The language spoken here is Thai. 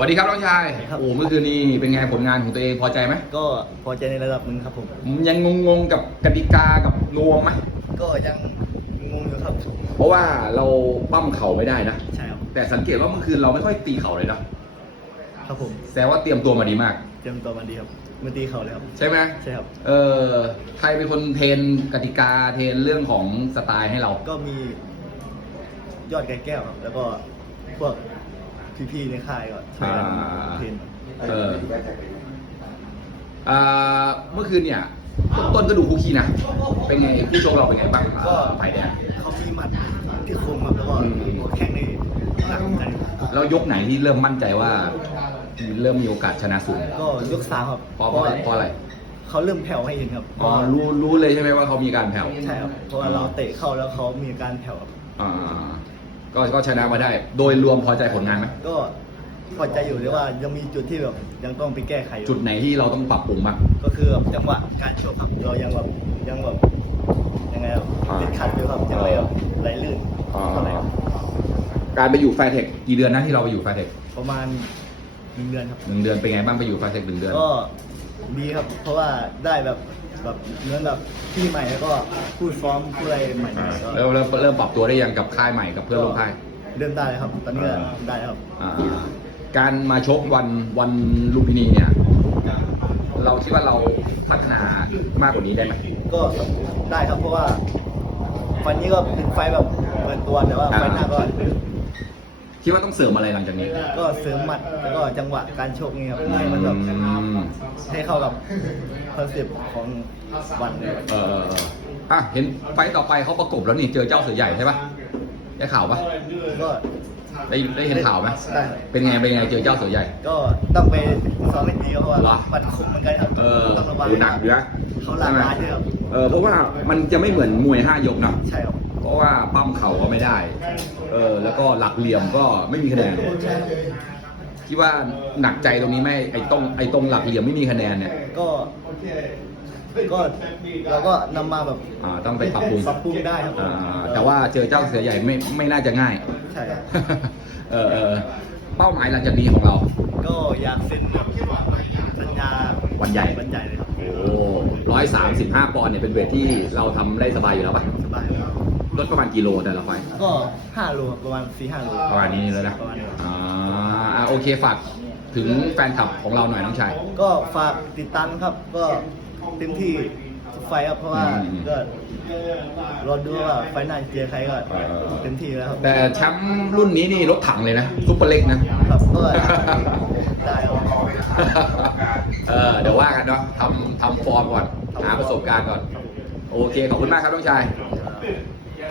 สวัสดีครับน้องชายครับ โอ้เมื่อคืนนี้เป็นไงผลงานของตัวเองพอใจไหมก็พอใจในระดับหนึ่งครับผม ยังงงๆกับกติกากับนวมไหมก็ยังงงอยู่ครับเพราะว่าเราปั้มเข่าไม่ได้นะ ใช่ครับแต่สังเกตว่าเมื่อคืนเราไม่ค่อยตีเข่าเลยนะครับผมแสดงว่าเตรียมตัวมาดีมาก เตรียมตัวมาดีครับมาตีเขาเลยครับใช่ไหมใช่ครับ เออใครเป็นคนเทรนกติกาเทรนเรื่องของสไตล์ให้เรา ก็มียอดไก่แก้วครับ แล้วก็พวก พี่ๆในค่ายก็ช่วยกันอ่า เทรนเออ อ่าเมื่อคืนเนี่ยต้นๆก็ดูคุกคีนะ เป็นไงผู้ชกเราเป็นไงบ้างก็ไผ่แดง เขามีหมัดที่คมครับแล้วก็อืม แข้งในหนักใจแล้วยกไหนที่เริ่มมั่นใจว่าเริ่มมีโอกาสชนะสูงก็ยกสามครับเพราะเพราะเพราะอะไรเขาเริ่มแผ่วให้เห็นครับเพอ๋อราะว่ารู้รู้เลยใช่ไหมว่าเขามีการแผ่วใช่ครับเพราะว่าเราเตะเข้าแล้วเขามีการแผ่วครับอ่า ก็ก็ชนะมาได้ โดยรวมพอใจผลงานไหมก็พอใจอยู่แต่ว่ายังมีจุดที่แบบยังต้องไปแก้ไขอยู่จุดไหนที่เราต้องปรับปรุงบ้างก็คือแบบจังหวะการโชกครับเรายังแบบยังแบบยังไงครับอ่าติดขัดอยู่ครับยังไม่แบบไหลลื่นเท่าไหร่ครับการไปอยู่แฟร์เทคกี่เดือนนะที่เราไปอยู่แฟร์เทคประมาณหนึ่งเดือนครับหนึ่งเดือนเป็นไงบ้างไปอยู่แฟร์เทคหนึ่งเดือนก็ดีครับ เพราะว่าได้แบบ แบบเหมือนแบบที่ใหม่แล้วก็พูดฟ้อมพูดอะไรใหม่อ่าก็เริ่มเริ่มเริ่มปรับตัวได้ยังกับค่ายใหม่กับเพื่อนร่วมค่าย เริ่มได้แล้วครับ ตอนนี้ก็อ่า ได้แล้วครับ อ่าการมาชกวันวันลุมพินีเนี่ย เราคิดว่าเราพัฒนามากกว่านี้ได้ไหม ก็ได้ครับเพราะว่าไฟล์นี้ก็เป็นไฟล์แบบเปิดตัวแต่ว่าอ่า ไฟล์หน้าก็ คิดว่าต้องเสริมอะไรหลังจากนี้ ก็เสริมหมัดแล้วก็จังหวะการโชกนี่ครับให้มันแบบอืมให้เข้ากับคอนเซ็ปต์ของวันเลยเออเออเอออะเห็นไฟต์ต่อไปเขาประกบแล้วนี่เจอเจ้าเสือใหญ่ใช่ปะได้ข่าวปะก็ได้ได้เห็นข่าวไหมได้เป็นไงเป็นไงเจอเจ้าเสือใหญ่ ก็ต้องไปซ้อมให้ดีครับเพราะว่าเหรอมันคมเหมือนกันครับเออต้องระวังดูหนักอยู่นะเขาหลากหลายด้วยครับเออเพราะว่ามันจะไม่เหมือนมวยห้ายกนะใช่ครับเพ ราะว่าปั้มเข่าก็ไม่ได้ เออ แล้วก็หลักเหลี่ยมก็ไม่มีคะแนนคิดว่าหนักใจตรงนี้ไหมไอ้ตรงไอ้ตรงหลักเหลี่ยมไม่มีคะแนนเนี่ย ก็ก็เราก็นำมาแบบอ่าต้องไปปรับปรุงปรับปรุงได้ครับอ่าแต่ว่าเจอเจ้าเสือใหญ่ไม่ไม่น่าจะง่าย ใช่ครับเออเออเป้าหมายหลังจากนี้ของเรา ก็อยากเซ็นแบบสัญญาวันใหญ่ วันใหญ่เลยครับ โอ้ร้อยสามสิบห้าปอนด์เนี่ยเป็นเวทที่เราทำได้สบายอยู่แล้วปะสบายครับ ลดประมาณกิโลแต่ละไฟล์ก็ห้าโลครับประมาณสี่ห้าโลประมาณนี้แล้วนะประมาณนี้ครับอ่าอ่าโอเคฝากถึงแฟนคลับของเราหน่อยน้องชาย ก็ฝากติดตามนะครับ ก็เต็มที่ทุกไฟล์ครับเพราะว่าอืม ก็รอดูว่าไฟล์หน้าเจอใครก็เออเต็มที่แล้วครับ แต่แชมป์รุ่นนี้นี่รถถังเลยนะซุปเปอร์เล็กนะ ครับก็ได้ครับ เออเดี๋ยวว่ากันเนาะทำทำฟอร์มก่อน หาประสบการณ์ก่อน โอเค ขอบคุณมากครับน้องชาย